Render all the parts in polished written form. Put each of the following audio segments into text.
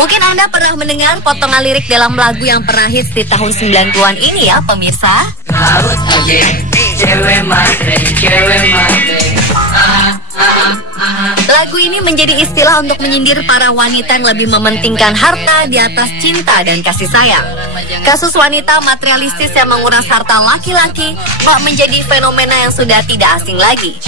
Mungkin Anda pernah mendengar potongan lirik dalam lagu yang pernah hits di tahun 90-an ini ya pemirsa. Laut aja, cewek matre, cewek matre. Lagu ini menjadi istilah untuk menyindir para wanita yang lebih mementingkan harta di atas cinta dan kasih sayang. Kasus wanita materialistis yang menguras harta laki-laki bak menjadi fenomena yang sudah tidak asing lagi.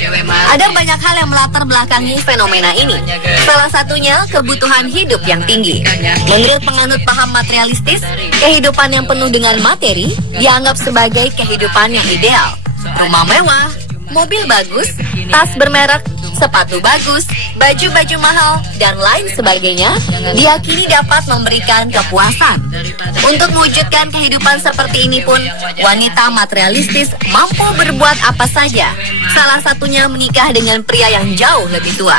Ada banyak hal yang melatar belakangi fenomena ini. Salah satunya kebutuhan hidup yang tinggi. Menurut penganut paham materialistis, kehidupan yang penuh dengan materi dianggap sebagai kehidupan yang ideal. Rumah mewah, mobil bagus, tas bermerek, sepatu bagus, baju-baju mahal, dan lain sebagainya diyakini dapat memberikan kepuasan. Untuk mewujudkan kehidupan seperti ini pun, wanita materialistis mampu berbuat apa saja. Salah satunya menikah dengan pria yang jauh lebih tua.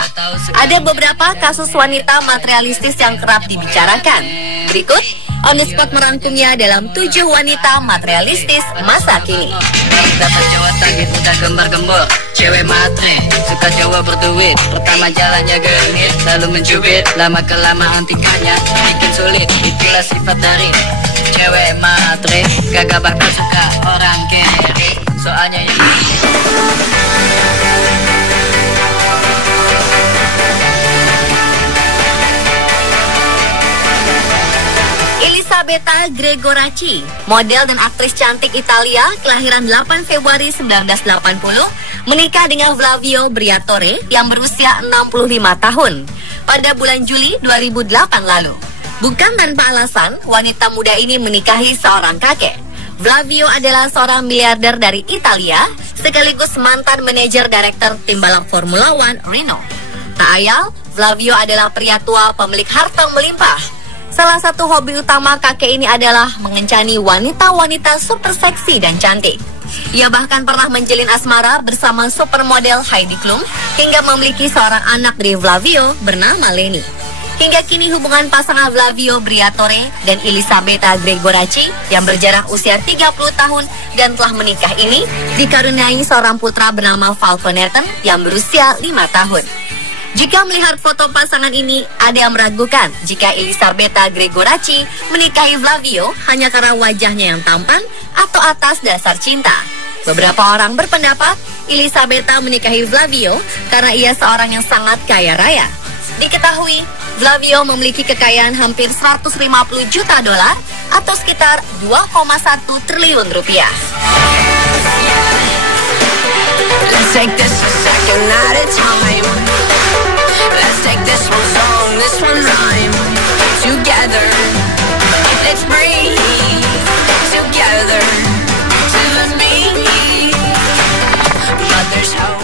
Ada beberapa kasus wanita materialistis yang kerap dibicarakan. Berikut, On The Spot merangkumnya dalam 7 wanita materialistis masa kini. Dapat cowok tagih udah gembar-gembor, cewek matre, suka cowok berduit. Pertama jalannya genit, lalu mencubit, lama kelamaan tingkahnya bikin sulit. Itulah sifat dari cewek matre, gagak bakal suka orang kere. Soalnya yang Elisabetta Gregoraci, model dan aktris cantik Italia, kelahiran 8 Februari 1980, menikah dengan Flavio Briatore yang berusia 65 tahun pada bulan Juli 2008 lalu. Bukan tanpa alasan, wanita muda ini menikahi seorang kakek. Flavio adalah seorang miliarder dari Italia, sekaligus mantan manajer direktur tim balap Formula One Renault. Tak ayal, Flavio adalah pria tua pemilik harta melimpah. Salah satu hobi utama kakek ini adalah mengencani wanita-wanita super seksi dan cantik. Ia bahkan pernah menjalin asmara bersama supermodel Heidi Klum hingga memiliki seorang anak dari Flavio bernama Leni. Hingga kini hubungan pasangan Flavio Briatore dan Elisabetta Gregoraci yang berjarak usia 30 tahun dan telah menikah ini dikaruniai seorang putra bernama Falco Nathan yang berusia 5 tahun. Jika melihat foto pasangan ini, ada yang meragukan jika Elisabetta Gregoraci menikahi Flavio hanya karena wajahnya yang tampan atau atas dasar cinta. Beberapa orang berpendapat Elisabetta menikahi Flavio karena ia seorang yang sangat kaya raya. Diketahui, Flavio memiliki kekayaan hampir 150 juta dolar atau sekitar 2,1 triliun rupiah. Let's take this a second at a time. Let's take this one song, this one rhyme. Together, let's breathe. Together, to the beat. Mother's hope.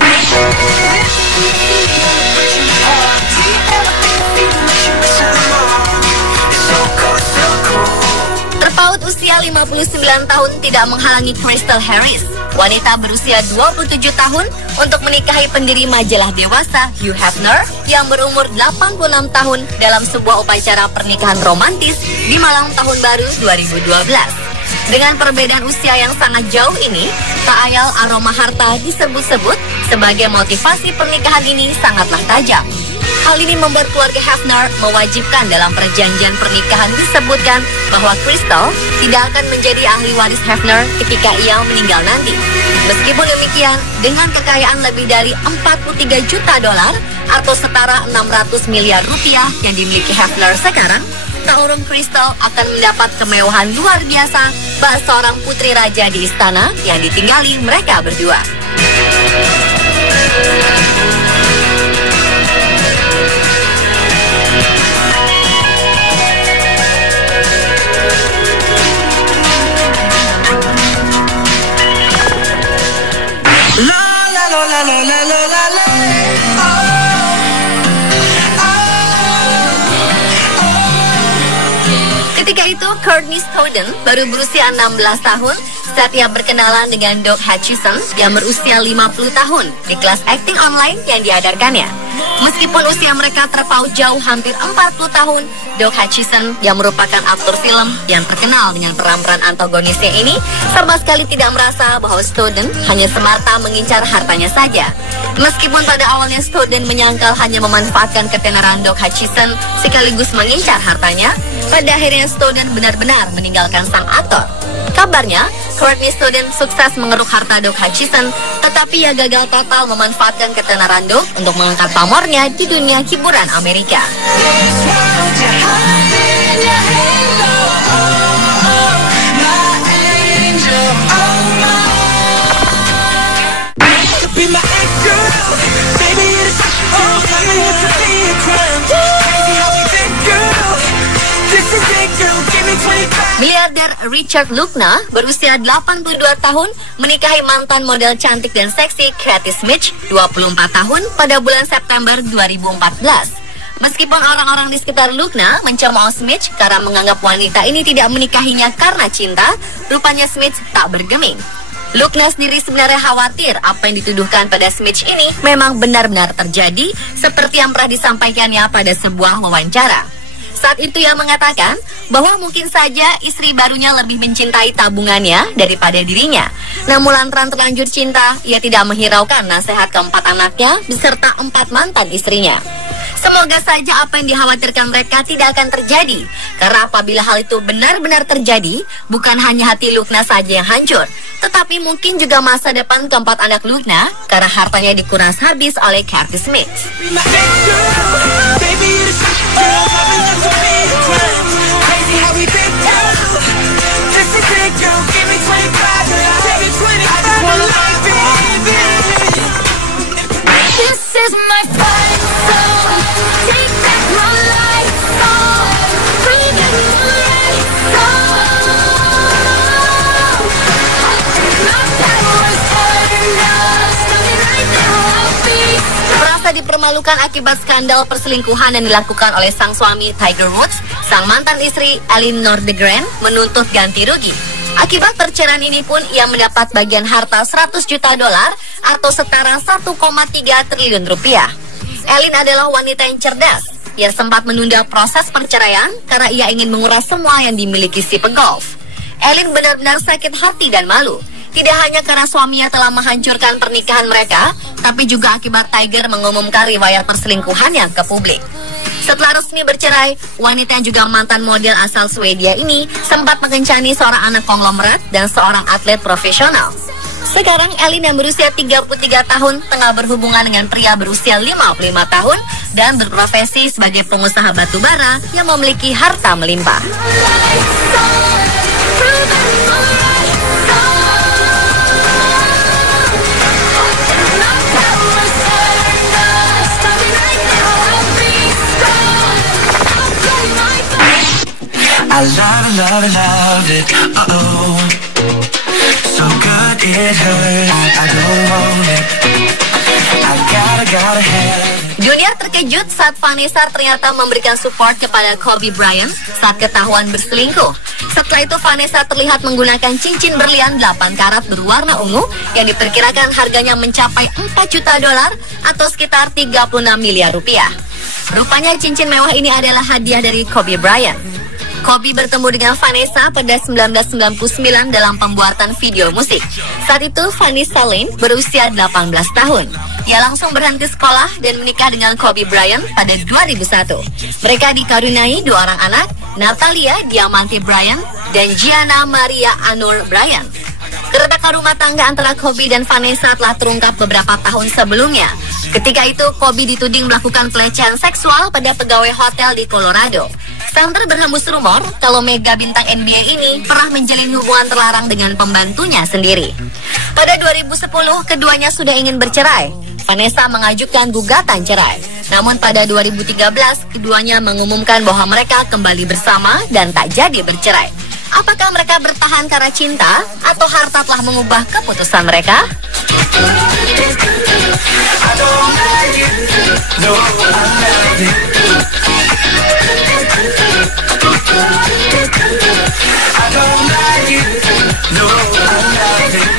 Terpaut usia 59 tahun tidak menghalangi Crystal Harris, wanita berusia 27 tahun, untuk menikahi pendiri majalah dewasa Hugh Hefner yang berumur 86 tahun dalam sebuah upacara pernikahan romantis di malam tahun baru 2012. Dengan perbedaan usia yang sangat jauh ini, tak ayal aroma harta disebut-sebut sebagai motivasi pernikahan ini sangatlah tajam. Hal ini membuat keluarga Hefner mewajibkan dalam perjanjian pernikahan disebutkan bahwa Crystal tidak akan menjadi ahli waris Hefner ketika ia meninggal nanti. Meskipun demikian, dengan kekayaan lebih dari 43 juta dolar atau setara 600 miliar rupiah yang dimiliki Hefner sekarang, tak urung Crystal akan mendapat kemewahan luar biasa bak seorang putri raja di istana yang ditinggali mereka berdua. Ketika itu, Courtney Stodden baru berusia 16 tahun saat ia berkenalan dengan Doug Hutchison yang berusia 50 tahun di kelas akting online yang diadarkannya. Meskipun usia mereka terpaut jauh hampir 40 tahun, Doug Hutchison yang merupakan aktor film yang terkenal dengan peran-peran antagonisnya ini sama sekali tidak merasa bahwa Snowden hanya semata mengincar hartanya saja. Meskipun pada awalnya Snowden menyangkal hanya memanfaatkan ketenaran Doug Hutchison sekaligus mengincar hartanya, pada akhirnya Snowden benar-benar meninggalkan sang aktor. Kabarnya, Courtney Snowden sukses mengeruk harta Doug Hutchison, tetapi ia gagal total memanfaatkan ketenaran Doug untuk mengangkat pamornya di dunia hiburan Amerika. Miliarder Richard Luckner berusia 82 tahun menikahi mantan model cantik dan seksi Katie Smith 24 tahun pada bulan September 2014. Meskipun orang-orang di sekitar Luckner mencemooh Smith karena menganggap wanita ini tidak menikahinya karena cinta, rupanya Smith tak bergeming. Luckner sendiri sebenarnya khawatir apa yang dituduhkan pada Smith ini memang benar-benar terjadi seperti yang pernah disampaikannya pada sebuah wawancara. Saat itu ia mengatakan bahwa mungkin saja istri barunya lebih mencintai tabungannya daripada dirinya. Namun lantaran terlanjur cinta, ia tidak menghiraukan nasihat keempat anaknya beserta 4 mantan istrinya. Semoga saja apa yang dikhawatirkan mereka tidak akan terjadi. Karena apabila hal itu benar-benar terjadi, bukan hanya hati Luckner saja yang hancur, tetapi mungkin juga masa depan keempat anak Luckner karena hartanya dikuras habis oleh Katie Smith. Dipermalukan akibat skandal perselingkuhan yang dilakukan oleh sang suami Tiger Woods, sang mantan istri Elin Nordegren menuntut ganti rugi. Akibat perceraian ini pun ia mendapat bagian harta $100 juta atau setara 1,3 triliun rupiah. Elin adalah wanita yang cerdas. Ia sempat menunda proses perceraian karena ia ingin menguras semua yang dimiliki si pegolf. Elin benar-benar sakit hati dan malu. Tidak hanya karena suaminya telah menghancurkan pernikahan mereka, tapi juga akibat Tiger mengumumkan riwayat perselingkuhannya ke publik. Setelah resmi bercerai, wanita yang juga mantan model asal Swedia ini sempat mengencani seorang anak konglomerat dan seorang atlet profesional. Sekarang Elin yang berusia 33 tahun tengah berhubungan dengan pria berusia 55 tahun dan berprofesi sebagai pengusaha batubara yang memiliki harta melimpah. I love it, uh-oh. So good it hurts, I don't want it. I gotta have it. Dunia terkejut saat Vanessa ternyata memberikan support kepada Kobe Bryant saat ketahuan berselingkuh. Setelah itu Vanessa terlihat menggunakan cincin berlian 8 karat berwarna ungu yang diperkirakan harganya mencapai $4 juta atau sekitar 36 miliar rupiah. Rupanya cincin mewah ini adalah hadiah dari Kobe Bryant. Kobe bertemu dengan Vanessa pada 1999 dalam pembuatan video musik. Saat itu Vanessa Lane berusia 18 tahun. Ia langsung berhenti sekolah dan menikah dengan Kobe Bryant pada 2001. Mereka dikaruniai 2 orang anak, Natalia Diamante Bryant dan Gianna Maria Anur Bryant. Keretakan rumah tangga antara Kobe dan Vanessa telah terungkap beberapa tahun sebelumnya. Ketika itu, Kobe dituding melakukan pelecehan seksual pada pegawai hotel di Colorado. Santer berhembus rumor kalau mega bintang NBA ini pernah menjalin hubungan terlarang dengan pembantunya sendiri. Pada 2010, keduanya sudah ingin bercerai. Vanessa mengajukan gugatan cerai. Namun pada 2013, keduanya mengumumkan bahwa mereka kembali bersama dan tak jadi bercerai. Apakah mereka bertahan karena cinta atau harta telah mengubah keputusan mereka? I don't like it. No, I love it.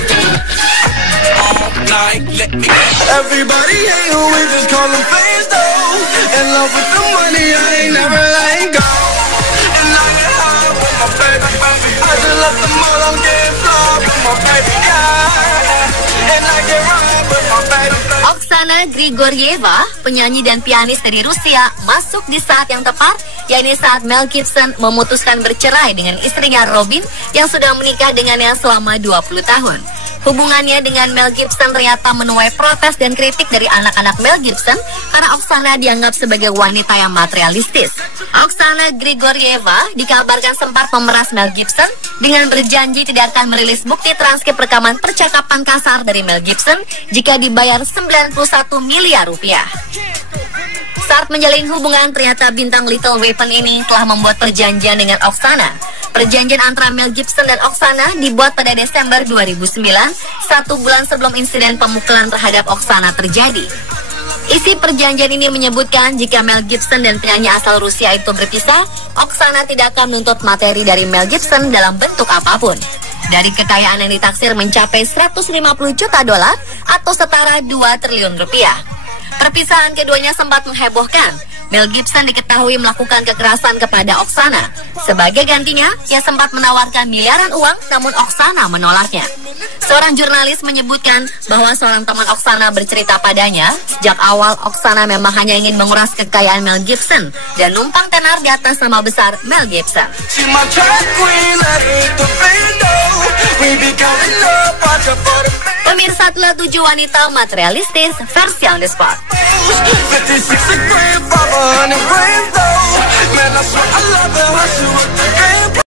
Like, let me. Everybody hate who we just call them fans though. In love with the money, I ain't never letting go. And I get high with my baby. I just left them all on game floor with my baby, yeah. And I get right with my baby. Oksana Grigorieva, penyanyi dan pianis dari Rusia, masuk di saat yang tepat, yakni saat Mel Gibson memutuskan bercerai dengan istrinya Robin yang sudah menikah dengannya selama 20 tahun. Hubungannya dengan Mel Gibson ternyata menuai protes dan kritik dari anak-anak Mel Gibson karena Oksana dianggap sebagai wanita yang materialistis. Oksana Grigorieva dikabarkan sempat memeras Mel Gibson dengan berjanji tidak akan merilis bukti transkrip rekaman percakapan kasar dari Mel Gibson jika dibayar 91 miliar rupiah. Saat menjalin hubungan, ternyata bintang Little Weapon ini telah membuat perjanjian dengan Oksana. Perjanjian antara Mel Gibson dan Oksana dibuat pada Desember 2009, 1 bulan sebelum insiden pemukulan terhadap Oksana terjadi. Isi perjanjian ini menyebutkan jika Mel Gibson dan penyanyi asal Rusia itu berpisah, Oksana tidak akan menuntut materi dari Mel Gibson dalam bentuk apapun. Dari kekayaan yang ditaksir mencapai 150 juta dolar atau setara 2 triliun rupiah. Perpisahan keduanya sempat menghebohkan. Mel Gibson diketahui melakukan kekerasan kepada Oksana. Sebagai gantinya, ia sempat menawarkan miliaran uang, namun Oksana menolaknya. Seorang jurnalis menyebutkan bahwa seorang teman Oksana bercerita padanya, sejak awal Oksana memang hanya ingin menguras kekayaan Mel Gibson dan numpang tenar di atas nama besar Mel Gibson. Pemirsa, telah 7 wanita materialistis versi On The Spot. 56 grand, 500 grand though. Man, I swear I love the hustle with the game.